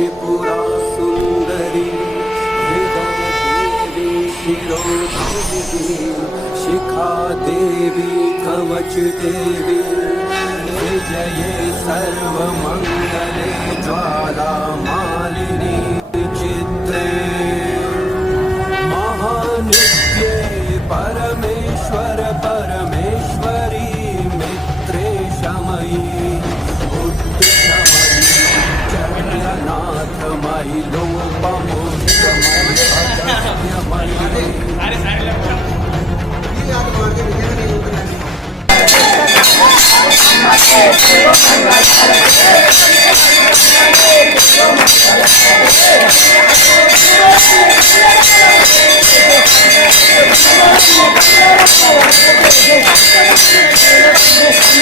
त्रिपुरा सुन्दरी हृदयदेवी शिरोदेवी शिखा देवी कवच देवी विजये सर्वमङ्गले ज्वाला मालिनी चित्रे महानित्ये परमेश्वर परमेश्वरी मित्रे शमयी